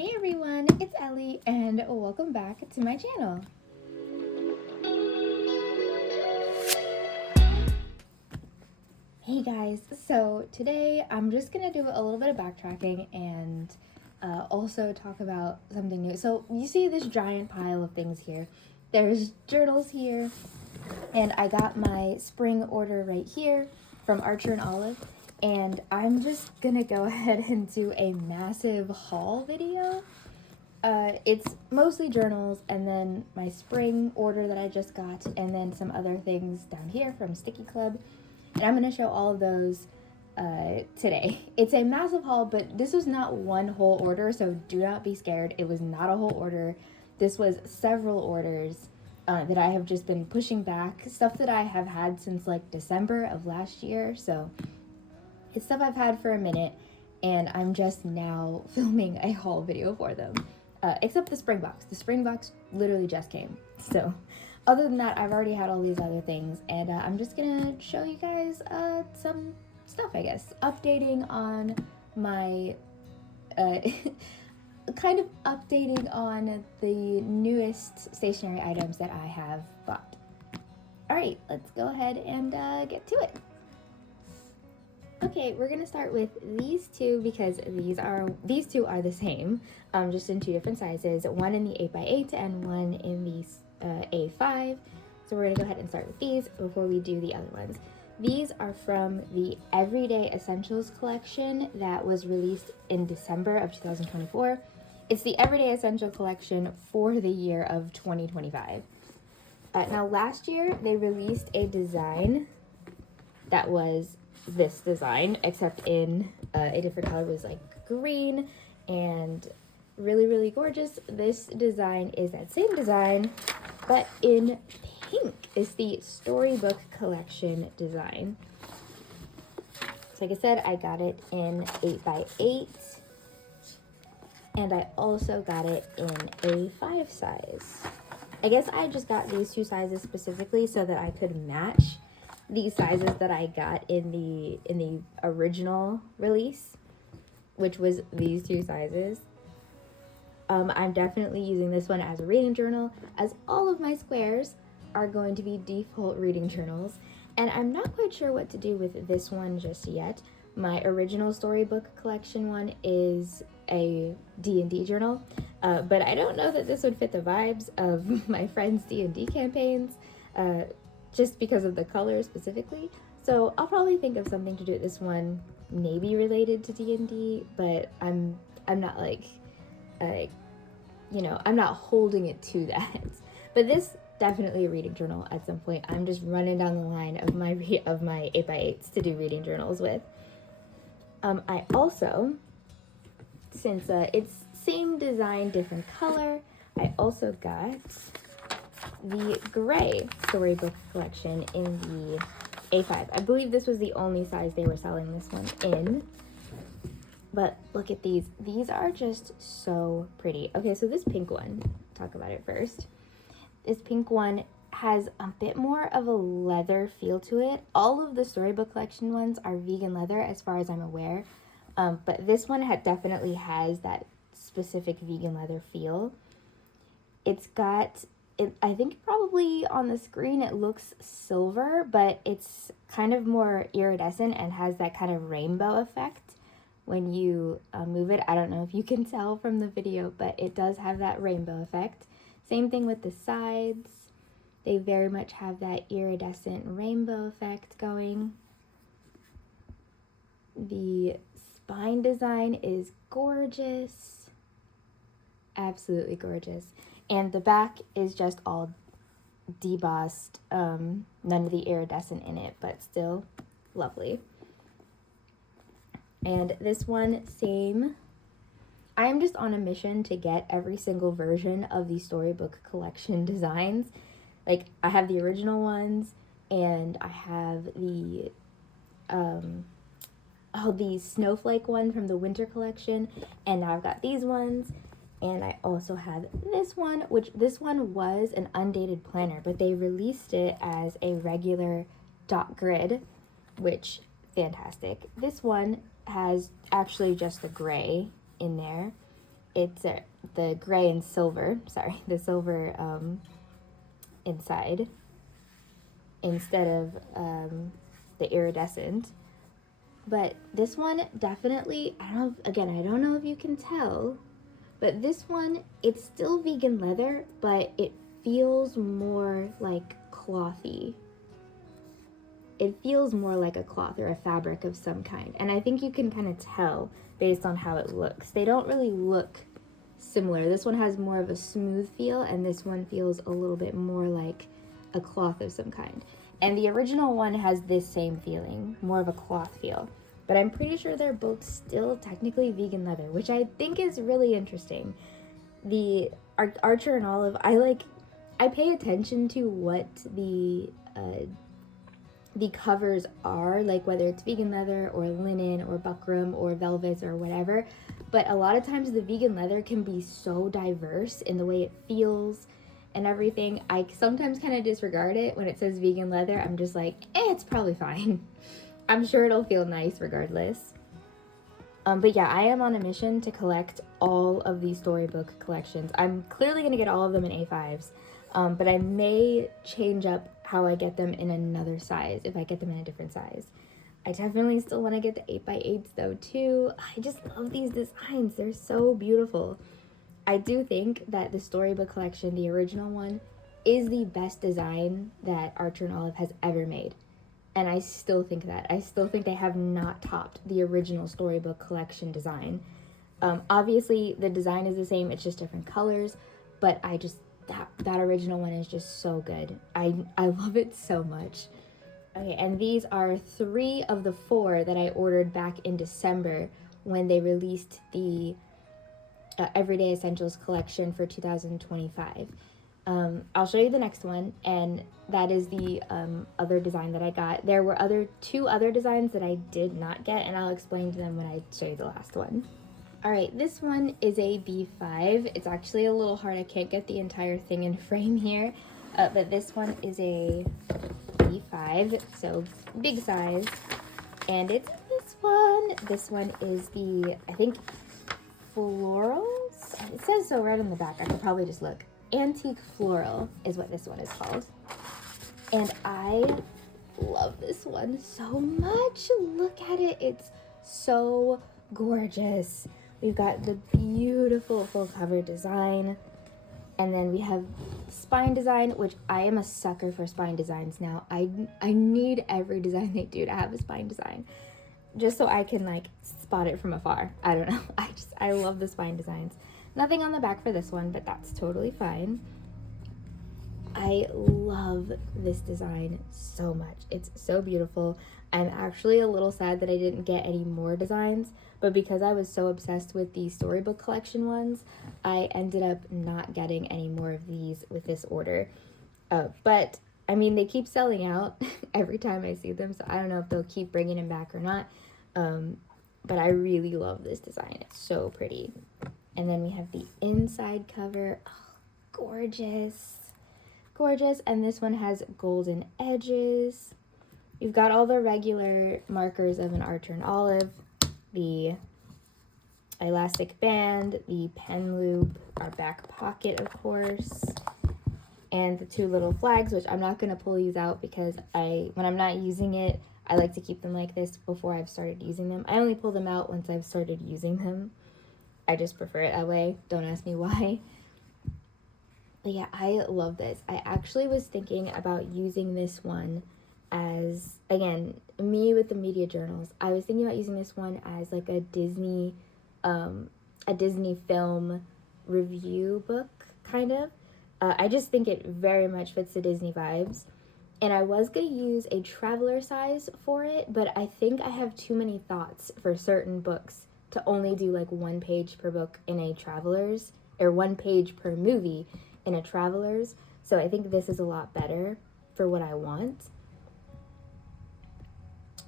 Hey everyone, it's Ellie and welcome back to my channel. Hey guys, so today I'm just gonna do a little bit of backtracking and also talk about something new. So you see this giant pile of things here. There's journals here, and I got my spring order right here from Archer and Olive, and I'm just gonna go ahead and do a massive haul video. It's mostly journals, and then my spring order that I just got, and then some other things down here from Sticki Club, and I'm going to show all of those today. It's a massive haul, but this was not one whole order, so do not be scared. It was not a whole order. This was several orders that I have just been pushing back, stuff that I have had since like December of last year, so it's stuff I've had for a minute, and I'm just now filming a haul video for them. Except the spring box. The spring box literally just came. So other than that, I've already had all these other things, and I'm just gonna show you guys some stuff, I guess. Updating on my, kind of updating on the newest stationery items that I have bought. Alright, let's go ahead and get to it. Okay, we're gonna start with these two because these two are the same, just in two different sizes. One in the 8x8 and one in the A5. So we're gonna go ahead and start with these before we do the other ones. These are from the Everyday Essentials collection that was released in December of 2024. It's the Everyday Essential collection for the year of 2025. Now last year they released a design that was this design, except in a different color. It was like green and really gorgeous. This design is that same design, but in pink. It's the Storybook Collection design. So like I said, I got it in 8x8, and I also got it in A5 size. I guess I just got these two sizes specifically so that I could match these sizes that I got in the original release, which was these two sizes. I'm definitely using this one as a reading journal, as all of my squares are going to be default reading journals, and I'm not quite sure what to do with this one just yet. My original Storybook Collection one is a D&D journal, but I don't know that this would fit the vibes of my friends' D&D campaigns, just because of the color specifically. So I'll probably think of something to do with this one, maybe related to D&D, but I'm not like, I'm not holding it to that. But this definitely a reading journal at some point. I'm just running down the line of my 8x8s to do reading journals with. I also, since it's same design, different color, I also got the gray Storybook Collection in the A5. I believe this was the only size they were selling this one in. But look at these. These are just so pretty. Okay, so this pink one, talk about it first. This pink one has a bit more of a leather feel to it. All of the Storybook Collection ones are vegan leather as far as I'm aware. But this one definitely has that specific vegan leather feel. It's got, I think probably on the screen it looks silver, but it's kind of more iridescent and has that kind of rainbow effect when you move it. I don't know if you can tell from the video, but it does have that rainbow effect. Same thing with the sides. They very much have that iridescent rainbow effect going. The spine design is gorgeous. Absolutely gorgeous. And the back is just all debossed, none of the iridescent in it, but still lovely. And this one, same. I'm just on a mission to get every single version of the Storybook Collection designs. Like, I have the original ones, and I have the snowflake one from the winter collection, and now I've got these ones. And I also have this one, which this one was an undated planner, but they released it as a regular dot grid, which fantastic. This one has actually just the gray in there, it's the gray and silver, the silver inside instead of the iridescent. But this one definitely, I don't know if you can tell, but this one, it's still vegan leather, but it feels more like clothy. It feels more like a cloth or a fabric of some kind. And I think you can kind of tell based on how it looks. They don't really look similar. This one has more of a smooth feel, and this one feels a little bit more like a cloth of some kind. And the original one has this same feeling, more of a cloth feel. But I'm pretty sure they're both still technically vegan leather, which I think is really interesting. The Archer and Olive, I pay attention to what the covers are, like whether it's vegan leather or linen or buckram or velvets or whatever. But a lot of times the vegan leather can be so diverse in the way it feels and everything. I sometimes kind of disregard it when it says vegan leather. I'm just like, it's probably fine. I'm sure it'll feel nice regardless. But yeah, I am on a mission to collect all of these storybook collections. I'm clearly going to get all of them in A5s, but I may change up how I get them in another size if I get them in a different size. I definitely still want to get the 8x8s though too. I just love these designs. They're so beautiful. I do think that the storybook collection, the original one, is the best design that Archer and Olive has ever made. And I still think that. I still think they have not topped the original storybook collection design. Obviously, the design is the same. It's just different colors. But that original one is just so good. I love it so much. Okay, and these are 3 of the 4 that I ordered back in December when they released the Everyday Essentials collection for 2025. I'll show you the next one, and that is the other design that I got. There were 2 other designs that I did not get, and I'll explain to them when I show you the last one. All right, this one is a B5. It's actually a little hard. I can't get the entire thing in frame here, but this one is a B5, so big size, and it's this one. This one is the, I think, florals? It says so right on the back. I could probably just look. Antique Floral is what this one is called. And I love this one so much. Look at it. It's so gorgeous. We've got the beautiful full cover design. And then we have spine design, which I am a sucker for spine designs now. I need every design they do to have a spine design, just so I can like spot it from afar. I don't know. I love the spine designs. Nothing on the back for this one, but that's totally fine. I love this design so much. It's so beautiful. I'm actually a little sad that I didn't get any more designs, but because I was so obsessed with the storybook collection ones, I ended up not getting any more of these with this order. But I mean, they keep selling out every time I see them, so I don't know if they'll keep bringing them back or not. But I really love this design. It's so pretty. And then we have the inside cover. Oh, gorgeous. Gorgeous. And this one has golden edges. You've got all the regular markers of an Archer and Olive. The elastic band, the pen loop, our back pocket, of course, and the 2 little flags, which I'm not going to pull these out because when I'm not using it, I like to keep them like this before I've started using them. I only pull them out once I've started using them. I just prefer it that way. Don't ask me why. But yeah, I love this. I actually was thinking about using this one as, again, me with the media journals. I was thinking about using this one as like a Disney film review book, kind of. I just think it very much fits the Disney vibes. And I was going to use a traveler size for it, but I think I have too many thoughts for certain books to only do like 1 page per book in a traveler's, or 1 page per movie in a traveler's. So I think this is a lot better for what I want.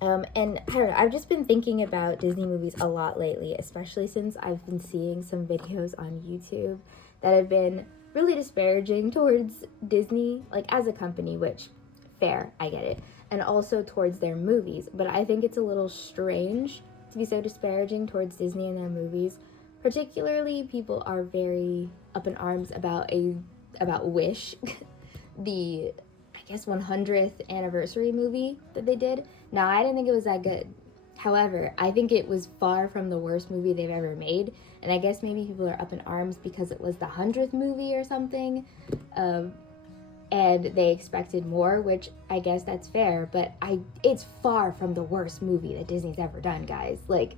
And I don't know, I've just been thinking about Disney movies a lot lately, especially since I've been seeing some videos on YouTube that have been really disparaging towards Disney, like as a company, which, fair, I get it, and also towards their movies. But I think it's a little strange to be so disparaging towards Disney and their movies particularly people are very up in arms about Wish, the I guess 100th anniversary movie that they did. Now, I didn't think it was that good. However, I think it was far from the worst movie they've ever made, and I guess maybe people are up in arms because it was the 100th movie or something, and they expected more, which I guess that's fair, but it's far from the worst movie that Disney's ever done, guys. Like,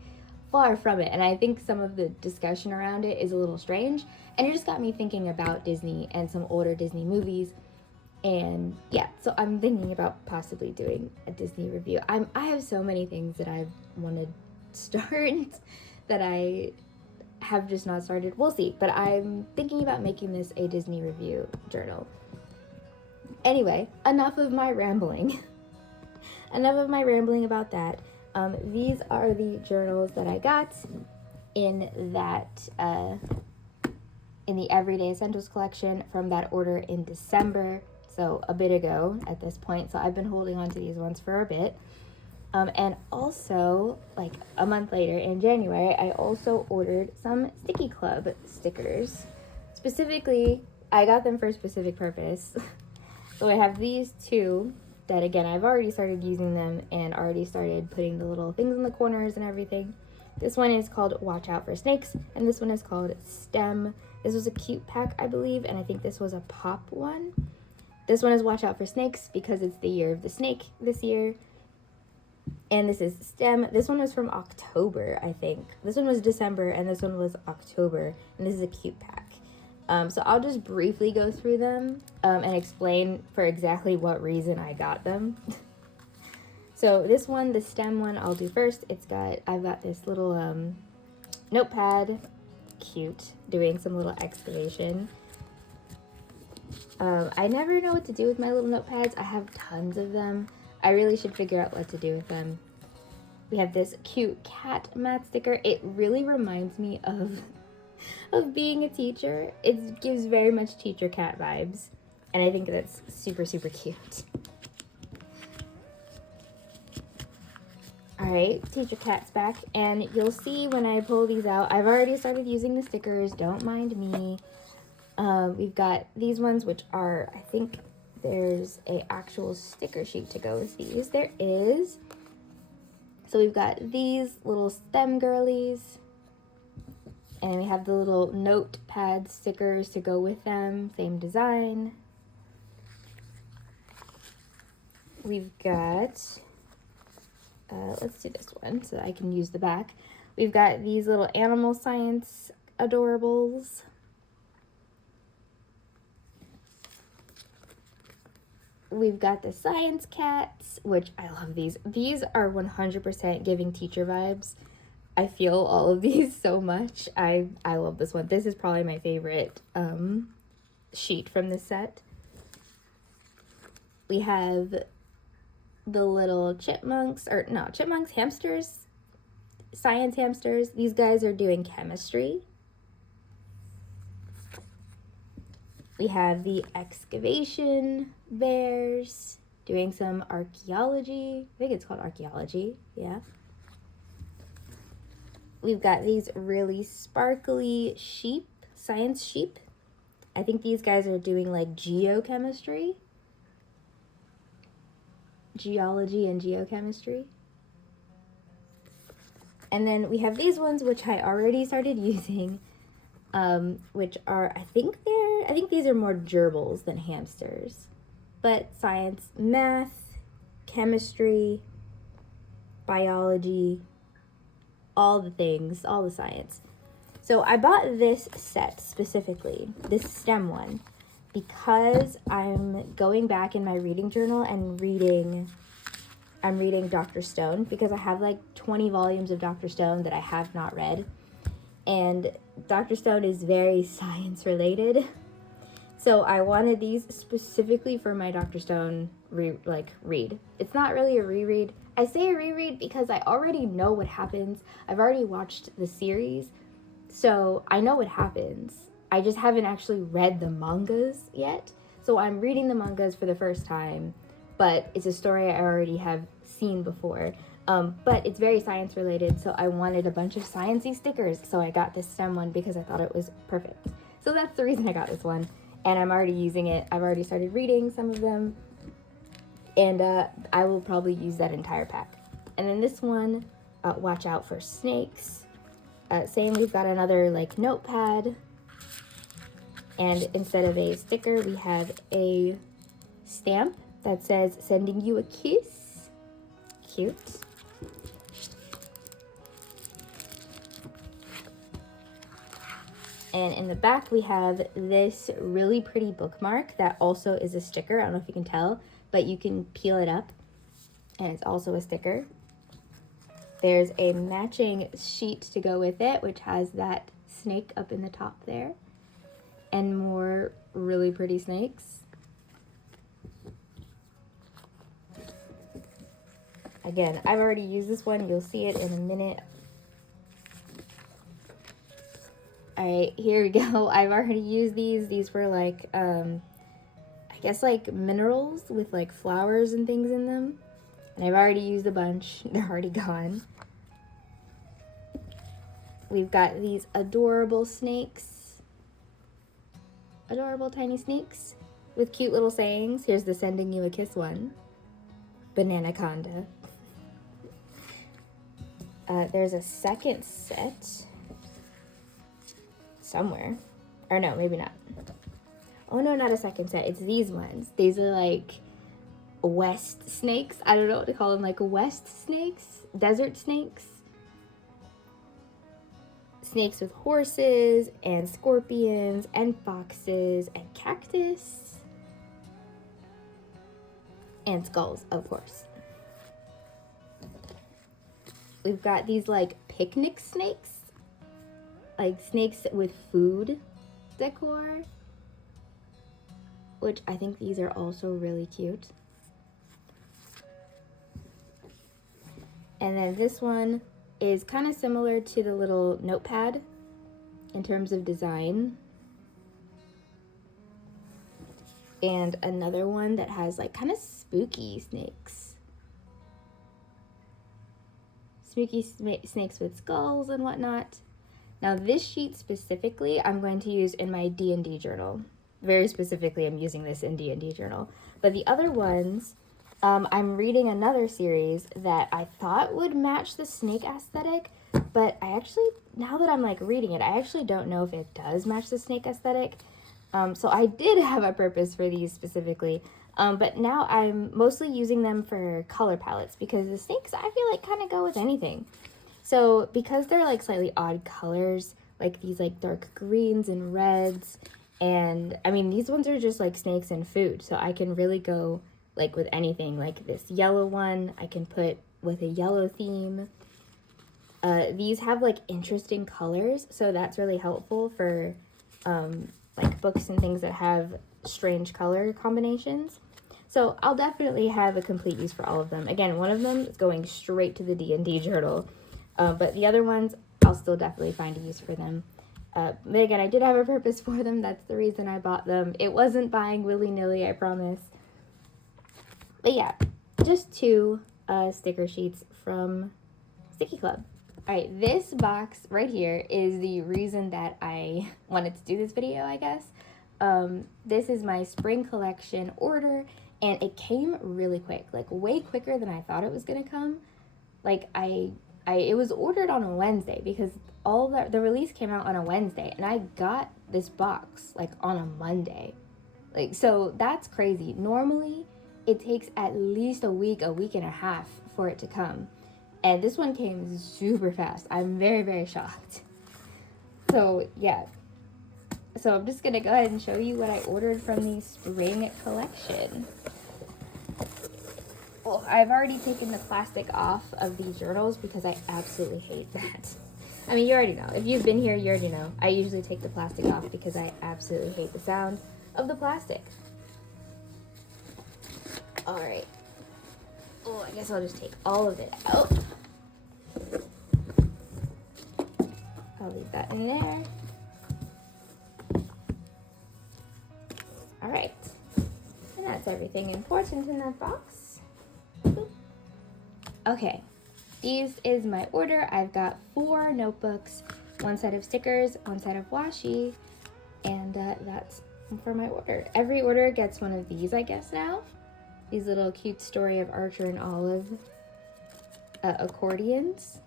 far from it. And I think some of the discussion around it is a little strange, and it just got me thinking about Disney and some older Disney movies. And yeah, so I'm thinking about possibly doing a Disney review. I have so many things that I want to start that I have just not started. We'll see, but I'm thinking about making this a Disney review journal. Anyway, enough of my rambling. Enough of my rambling about that. These are the journals that I got in that in the Everyday Essentials collection from that order in December. So a bit ago at this point. So I've been holding on to these ones for a bit. And also, like a month later in January, I also ordered some Sticki Club stickers. Specifically, I got them for a specific purpose. So I have these two that, again, I've already started using them and already started putting the little things in the corners and everything. This one is called Watch Out for Snakes, and this one is called STEM. This was a cute pack, I believe, and I think this was a pop one. This one is Watch Out for Snakes because it's the year of the snake this year. And this is STEM. This one was from October, I think. This one was December, and this one was October. And this is a cute pack. So I'll just briefly go through them and explain for exactly what reason I got them. So this one, the STEM one, I'll do first. I've got this little notepad, cute, doing some little excavation. I never know what to do with my little notepads. I have tons of them. I really should figure out what to do with them. We have this cute cat mat sticker. It really reminds me of being a teacher. It gives very much teacher cat vibes, and I think that's super, super cute. All right, teacher cat's back, and you'll see when I pull these out, I've already started using the stickers. Don't mind me. We've got these ones, which are, I think there's a actual sticker sheet to go with these. There is. So we've got these little STEM girlies, and we have the little notepad stickers to go with them, same design. We've got, let's do this one so that I can use the back. We've got these little animal science adorables. We've got the science cats, which I love these. These are 100% giving teacher vibes. I feel all of these so much. I love this one. This is probably my favorite sheet from this set. We have the little hamsters, science hamsters. These guys are doing chemistry. We have the excavation bears doing some archaeology. I think it's called archaeology, yeah. We've got these really sparkly sheep, science sheep. I think these guys are doing like geochemistry. Geology and geochemistry. And then we have these ones, which I already started using, which are, I think these are more gerbils than hamsters. But science, math, chemistry, biology, all the things, all the science. So I bought this set specifically, this STEM one, because I'm going back in my reading journal and I'm reading Dr. Stone, because I have like 20 volumes of Dr. Stone that I have not read. And Dr. Stone is very science related. So I wanted these specifically for my Dr. Stone read. It's not really a reread. I say a reread because I already know what happens. I've already watched the series, so I know what happens. I just haven't actually read the mangas yet. So I'm reading the mangas for the first time, but it's a story I already have seen before. But it's very science related, so I wanted a bunch of sciencey stickers, so I got this STEM one because I thought it was perfect. So that's the reason I got this one, and I'm already using it. I've already started reading some of them, and I will probably use that entire pack. And then this one, watch out for snakes. Same, we've got another like notepad, and instead of a sticker, we have a stamp that says sending you a kiss. Cute. And in the back, we have this really pretty bookmark that also is a sticker. I don't know if you can tell, but you can peel it up, and it's also a sticker. There's a matching sheet to go with it, which has that snake up in the top there, and more really pretty snakes. Again, I've already used this one. You'll see it in a minute. All right, here we go. I've already used these. These were like, I guess like minerals with like flowers and things in them. And I've already used a bunch. They're already gone. We've got these adorable snakes. Adorable tiny snakes with cute little sayings. Here's the sending you a kiss one. Bananaconda. There's a second set somewhere. Or no, maybe not. Oh no, not a second set. It's these ones. These are like west snakes. I don't know what to call them. Like west snakes? Desert snakes? Snakes with horses and scorpions and foxes and cactus. And skulls, of course. We've got these like picnic snakes. Like snakes with food decor. Which I think these are also really cute. And then this one is kind of similar to the little notepad in terms of design. And another one that has like kind of spooky snakes. Spooky snakes with skulls and whatnot. Now this sheet specifically I'm going to use in my D&D journal. Very specifically I'm using this in D&D journal. But the other ones, I'm reading another series that I thought would match the snake aesthetic, but I actually, now that I'm like reading it, I actually don't know if it does match the snake aesthetic. So I did have a purpose for these specifically, but now I'm mostly using them for color palettes because the snakes I feel like kind of go with anything. So because they're like slightly odd colors, like these like dark greens and reds, and I mean these ones are just like snakes and food, so I can really go like with anything. Like this yellow one I can put with a yellow theme. These have like interesting colors, so that's really helpful for like books and things that have strange color combinations. So I'll definitely have a complete use for all of them. Again, one of them is going straight to the D&D journal, but the other ones I'll still definitely find a use for them. But again, I did have a purpose for them. That's the reason I bought them. It wasn't buying willy-nilly, I promise. But yeah, just 2 sticker sheets from Stickii Club. All right, this box right here is the reason that I wanted to do this video, I guess. This is my spring collection order, and it came really quick, like way quicker than I thought it was gonna come. Like it was ordered on a Wednesday because the release came out on a Wednesday, and I got this box like on a Monday. Like, so that's crazy. Normally, it takes at least a week and a half for it to come. And this one came super fast. I'm very, very shocked. So, yeah. So I'm just going to go ahead and show you what I ordered from the spring collection. Well, I've already taken the plastic off of these journals because I absolutely hate that. I mean, you already know. If you've been here, you already know. I usually take the plastic off because I absolutely hate the sound of the plastic. All right. Oh, I guess I'll just take all of it out. I'll leave that in there. All right. And that's everything important in that box. Okay. These is my order. I've got 4 notebooks, 1 set of stickers, 1 set of washi, and that's for my order. Every order gets one of these, I guess, now. These little cute Story of Archer and Olive accordions.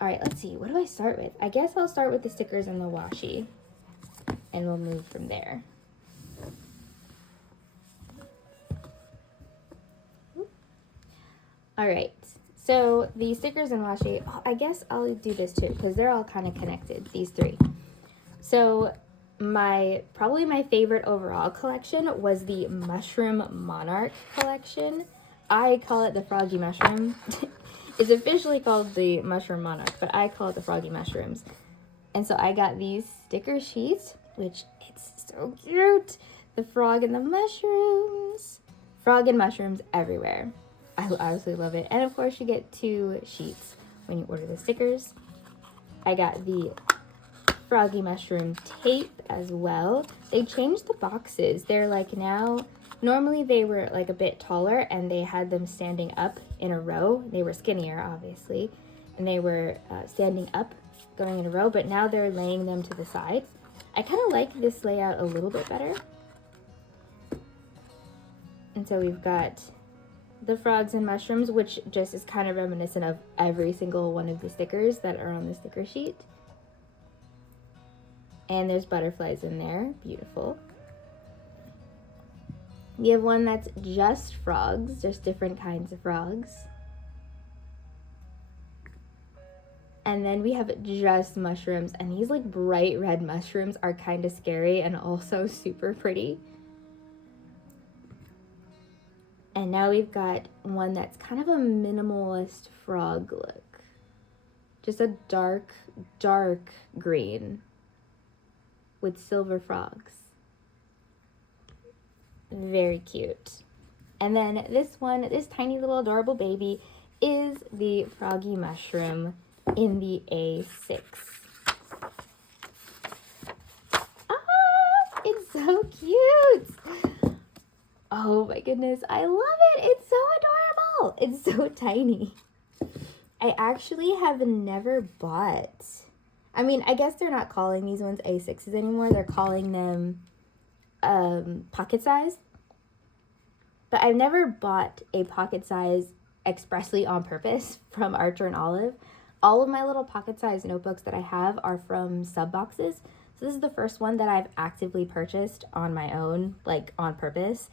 All right, let's see. What do I start with? I guess I'll start with the stickers and the washi, and we'll move from there. All right, so the stickers and washi, I guess I'll do this too, because they're all kind of connected, these 3. So probably my favorite overall collection was the Mushroom Monarch collection. I call it the Froggy Mushroom. It's officially called the Mushroom Monarch, but I call it the Froggy Mushrooms. And so I got these sticker sheets, which it's so cute. The frog and the mushrooms. Frog and mushrooms everywhere. I absolutely love it. And of course you get 2 sheets when you order the stickers. I got the Froggy Mushroom tape as well. They changed the boxes. They're like now, normally they were like a bit taller and they had them standing up in a row. They were skinnier, obviously, and they were standing up, going in a row, but now they're laying them to the side. I kind of like this layout a little bit better. And so we've got the frogs and mushrooms, which just is kind of reminiscent of every single one of the stickers that are on the sticker sheet. And there's butterflies in there. Beautiful. We have one that's just frogs, just different kinds of frogs. And then we have just mushrooms, and these like bright red mushrooms are kind of scary and also super pretty. And now we've got one that's kind of a minimalist frog look. Just a dark, dark green with silver frogs. Very cute. And then this one, this tiny little adorable baby, is the Froggy Mushroom in the A6. Ah, it's so cute. Oh my goodness, I love it. It's so adorable. It's so tiny. I actually have never bought, I mean, I guess they're not calling these ones A6s anymore. They're calling them pocket size. But I've never bought a pocket size expressly on purpose from Archer and Olive. All of my little pocket size notebooks that I have are from sub boxes. So this is the first one that I've actively purchased on my own, like on purpose.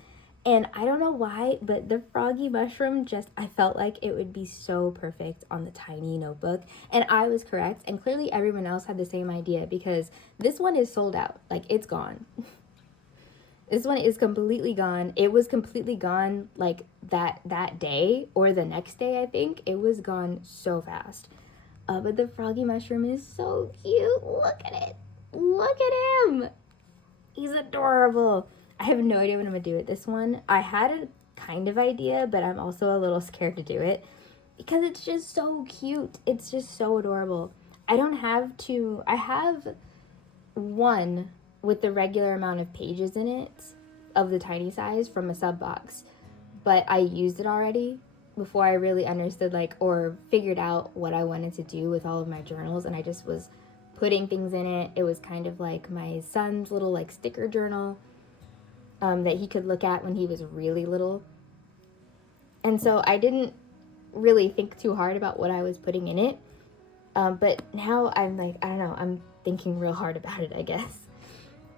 And I don't know why, but the Froggy Mushroom I felt like it would be so perfect on the tiny notebook. And I was correct. And clearly everyone else had the same idea, because this one is sold out. Like, it's gone. This one is completely gone. It was completely gone like that day or the next day, I think. It was gone so fast. But the Froggy Mushroom is so cute. Look at it. Look at him. He's adorable. I have no idea what I'm going to do with this one. I had a kind of idea, but I'm also a little scared to do it because it's just so cute. It's just so adorable. I have one with the regular amount of pages in it of the tiny size from a sub box, but I used it already before I really understood or figured out what I wanted to do with all of my journals, and I just was putting things in it. It was kind of like my son's little sticker journal that he could look at when he was really little. And so I didn't really think too hard about what I was putting in it. But now I'm I don't know, I'm thinking real hard about it, I guess.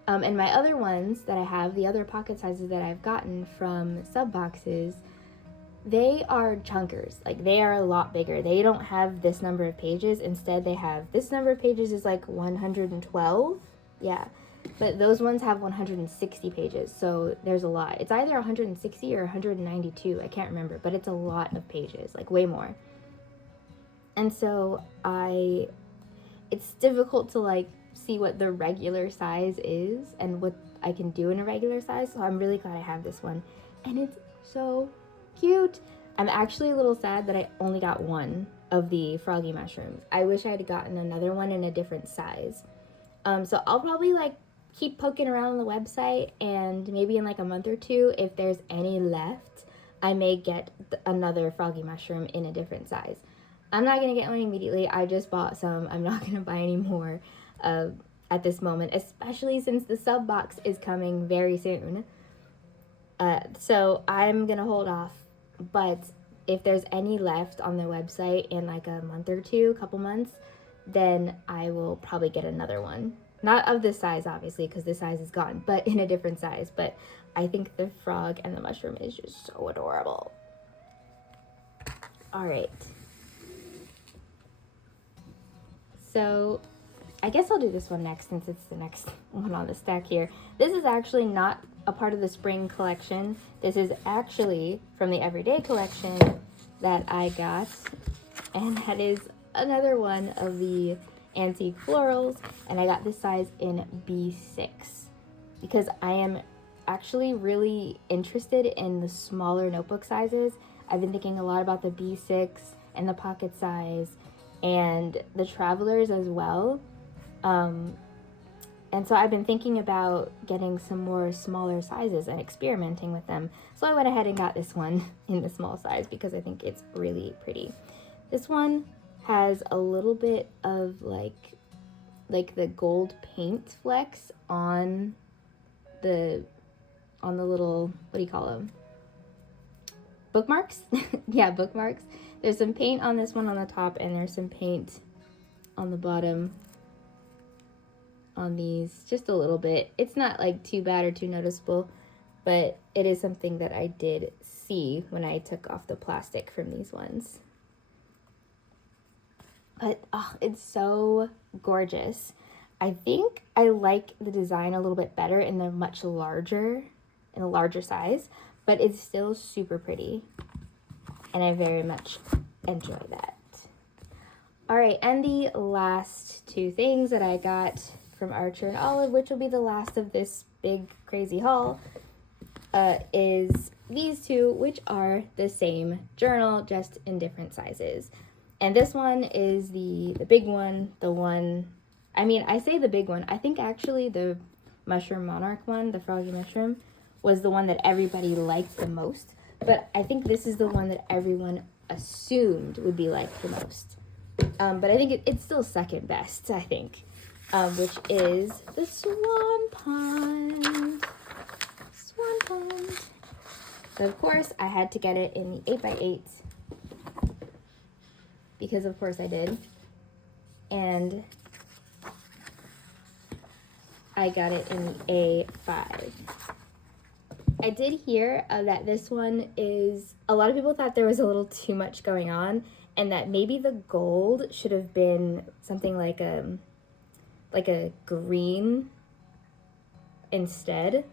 And my other ones that I have, the other pocket sizes that I've gotten from sub boxes, they are chunkers. They are a lot bigger. They don't have this number of pages. Instead, they have this number of pages is 112. Yeah. But those ones have 160 pages. So there's a lot. It's either 160 or 192. I can't remember, but it's a lot of pages, way more. And so it's difficult to see what the regular size is and what I can do in a regular size. So I'm really glad I have this one. And it's so cute. I'm actually a little sad that I only got one of the Froggy Mushrooms. I wish I had gotten another one in a different size. So I'll probably keep poking around on the website, and maybe in a month or two, if there's any left, I may get another froggy mushroom in a different size. I'm not going to get one immediately. I just bought some. I'm not going to buy any more at this moment, especially since the sub box is coming very soon. So I'm going to hold off. But if there's any left on the website in like a month or two, couple months, then I will probably get another one. Not of this size, obviously, because this size is gone, but in a different size. But I think the frog and the mushroom is just so adorable. All right. So I guess I'll do this one next since it's the next one on the stack here. This is actually not a part of the spring collection. This is actually from the everyday collection that I got. And that is another one of the antique florals. And I got this size in B6 because I am actually really interested in the smaller notebook sizes. I've been thinking a lot about the B6 and the pocket size and the travelers as well. And so I've been thinking about getting some more smaller sizes and experimenting with them. So I went ahead and got this one in the small size because I think it's really pretty. This one has a little bit of like the gold paint flecks on the little, what do you call them? Bookmarks? Yeah, bookmarks. There's some paint on this one on the top, and there's some paint on the bottom on these, just a little bit. It's not like too bad or too noticeable, but it is something that I did see when I took off the plastic from these ones. But it's so gorgeous. I think I like the design a little bit better in the larger size, but it's still super pretty. And I very much enjoy that. All right, and the last two things that I got from Archer and Olive, which will be the last of this big crazy haul, is these two, which are the same journal, just in different sizes. And this one is the big one, I say the big one. I think actually the Mushroom Monarch one, the Froggy Mushroom, was the one that everybody liked the most. But I think this is the one that everyone assumed would be liked the most. But I think it's still second best, I think, which is the Swan Pond. Swan Pond. So, of course, I had to get it in the 8x8 because, of course, I did. And I got it in the A5. I did hear that this one is, a lot of people thought there was a little too much going on and that maybe the gold should have been something like a green instead,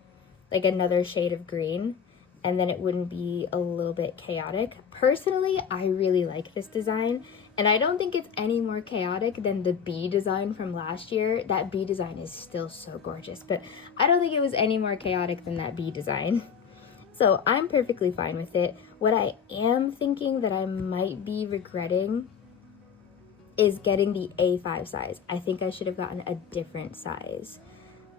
like another shade of green, and then it wouldn't be a little bit chaotic. Personally, I really like this design, and I don't think it's any more chaotic than the bee design from last year. That bee design is still so gorgeous, but I don't think it was any more chaotic than that bee design. So I'm perfectly fine with it. What I am thinking that I might be regretting is getting the A5 size. I think I should have gotten a different size.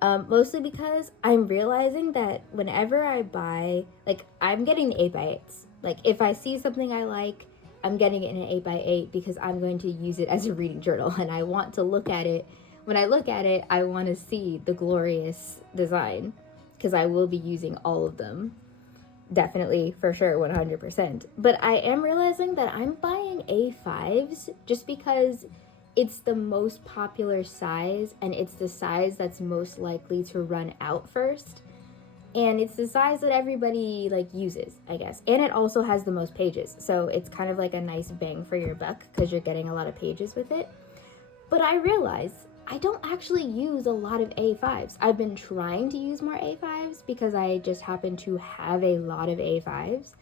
Mostly because I'm realizing that whenever I buy, I'm getting the 8x8s. If I see something I like, I'm getting it in an 8x8 because I'm going to use it as a reading journal and I want to look at it. When I look at it, I want to see the glorious design because I will be using all of them. Definitely, for sure, 100%. But I am realizing that I'm buying A5s just because it's the most popular size and it's the size that's most likely to run out first. And it's the size that everybody uses, I guess. And it also has the most pages. So it's kind of like a nice bang for your buck because you're getting a lot of pages with it. But I realize I don't actually use a lot of A5s. I've been trying to use more A5s because I just happen to have a lot of A5s.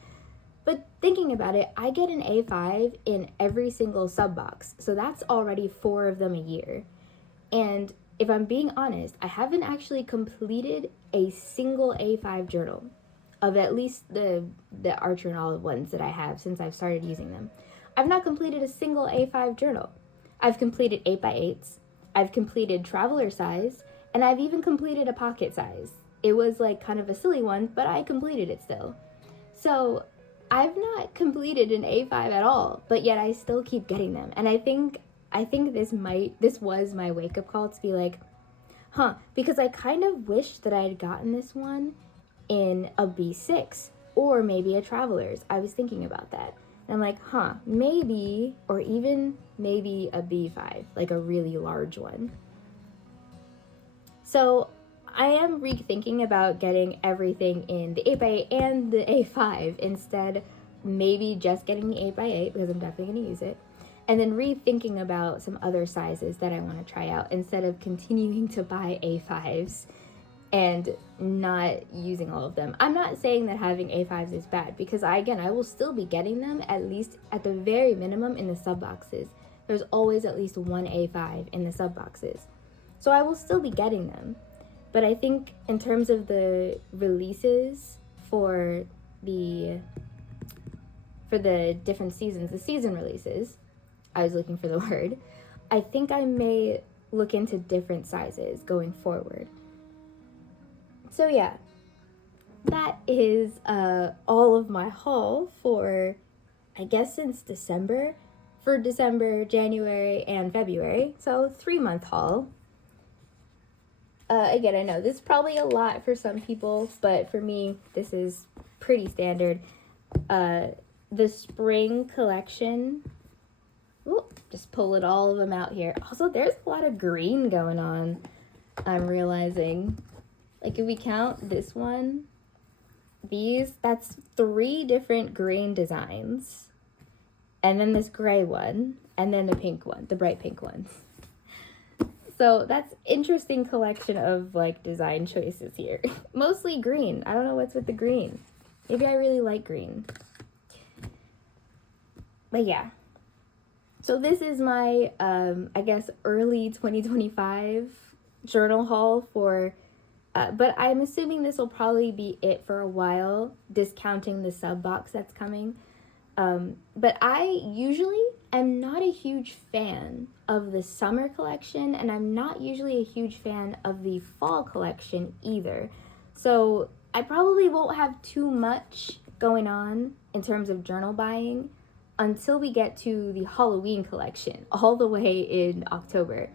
But thinking about it, I get an A5 in every single sub box. So that's already 4 of them a year. And if I'm being honest, I haven't actually completed a single A5 journal of at least the Archer and Olive ones that I have since I've started using them. I've not completed a single A5 journal. I've completed 8x8s, I've completed traveler size, and I've even completed a pocket size. It was kind of a silly one, but I completed it still. So I've not completed an A5 at all, but yet I still keep getting them. And I think this was my wake-up call to be like, because I kind of wish that I had gotten this one in a B6 or maybe a Traveler's. I was thinking about that. And I'm like, maybe, or even maybe a B5, like a really large one. So I am rethinking about getting everything in the 8x8 and the A5 instead, maybe just getting the 8x8 because I'm definitely going to use it. And then rethinking about some other sizes that I want to try out instead of continuing to buy A5s and not using all of them. I'm not saying that having A5s is bad because I will still be getting them at least at the very minimum in the sub boxes. There's always at least one A5 in the sub boxes. So I will still be getting them. But I think in terms of the releases for the different seasons, the season releases, I was looking for the word, I think I may look into different sizes going forward. So yeah, that is all of my haul for, I guess, since December. For December, January, and February. So 3-month haul. Again, I know this is probably a lot for some people, but for me, this is pretty standard. The spring collection, just pulling all of them out here. Also, there's a lot of green going on, I'm realizing. Like, if we count this one, that's 3 different green designs. And then this gray one, and then the pink one, the bright pink ones. So that's interesting collection of like design choices here. Mostly green. I don't know what's with the green. Maybe I really like green. But yeah. So this is my, I guess, early 2025 journal haul for, but I'm assuming this will probably be it for a while, discounting the sub box that's coming. But I usually am not a huge fan of the summer collection, and I'm not usually a huge fan of the fall collection either. So I probably won't have too much going on in terms of journal buying until we get to the Halloween collection, all the way in October.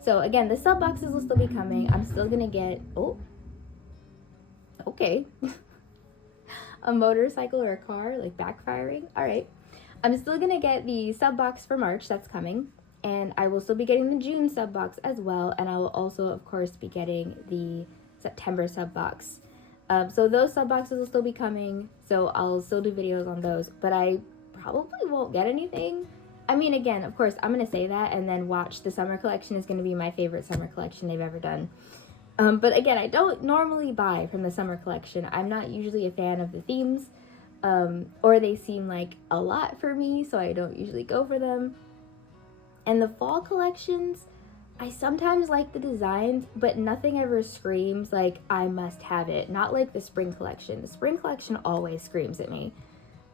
So again, the sub boxes will still be coming. I'm still gonna get, okay. A motorcycle or a car, like backfiring. All right. I'm still going to get the sub box for March. That's coming. And I will still be getting the June sub box as well. And I will also, of course, be getting the September sub box. So those sub boxes will still be coming. So I'll still do videos on those. But I probably won't get anything. I mean, again, of course, I'm going to say that and then watch the summer collection is going to be my favorite summer collection they've ever done. But again, I don't normally buy from the summer collection. I'm not usually a fan of the themes, or they seem like a lot for me, so I don't usually go for them. And the fall collections, I sometimes like the designs, but nothing ever screams like I must have it. Not like the spring collection. The spring collection always screams at me.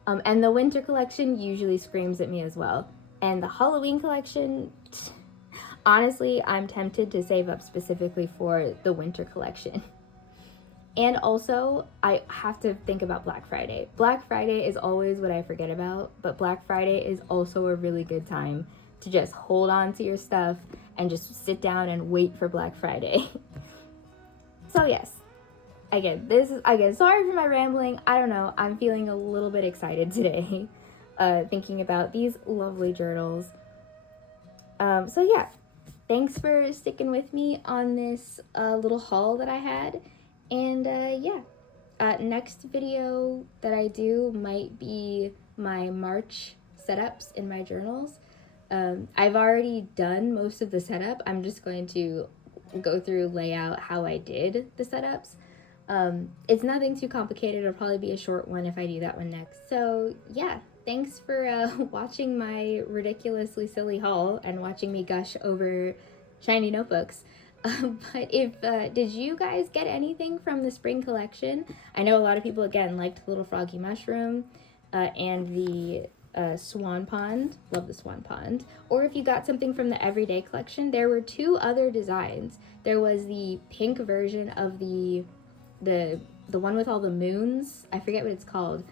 And the winter collection usually screams at me as well. And the Halloween collection, honestly, I'm tempted to save up specifically for the winter collection. And also, I have to think about Black Friday. Black Friday is always what I forget about, but Black Friday is also a really good time to just hold on to your stuff and just sit down and wait for Black Friday. So yes, again, sorry for my rambling. I don't know, I'm feeling a little bit excited today, thinking about these lovely journals. So yeah. Thanks for sticking with me on this little haul that I had. And next video that I do might be my March setups in my journals. I've already done most of the setup. I'm just going to go through, lay out how I did the setups. It's nothing too complicated. It'll probably be a short one if I do that one next. So yeah. Thanks for watching my ridiculously silly haul and watching me gush over shiny notebooks. But did you guys get anything from the spring collection? I know a lot of people, again, liked Little Froggy Mushroom and the Swan Pond. Love the Swan Pond. Or if you got something from the Everyday collection, there were 2 other designs. There was the pink version of the one with all the moons. I forget what it's called.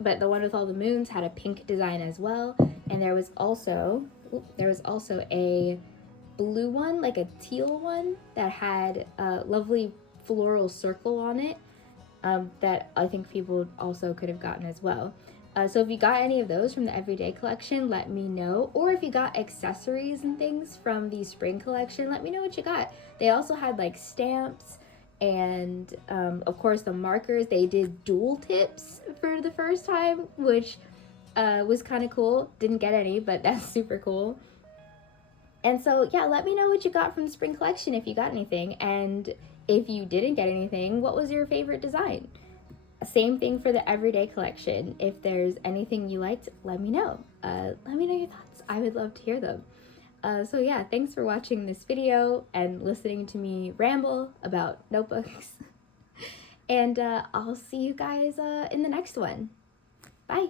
but the one with all the moons had a pink design as well. And there was also a blue one, like a teal one, that had a lovely floral circle on it, that I think people also could have gotten as well. So if you got any of those from the Everyday collection, let me know. Or if you got accessories and things from the spring collection, let me know what you got. They also had like stamps and of course the markers. They did dual tips for the first time, which was kind of cool. Didn't get any, but that's super cool. And so yeah, let me know what you got from the spring collection if you got anything. And if you didn't get anything, what was your favorite design? Same thing for the Everyday collection. If there's anything you liked, let me know. Let me know your thoughts. I would love to hear them. So yeah, thanks for watching this video and listening to me ramble about notebooks. And I'll see you guys in the next one. Bye.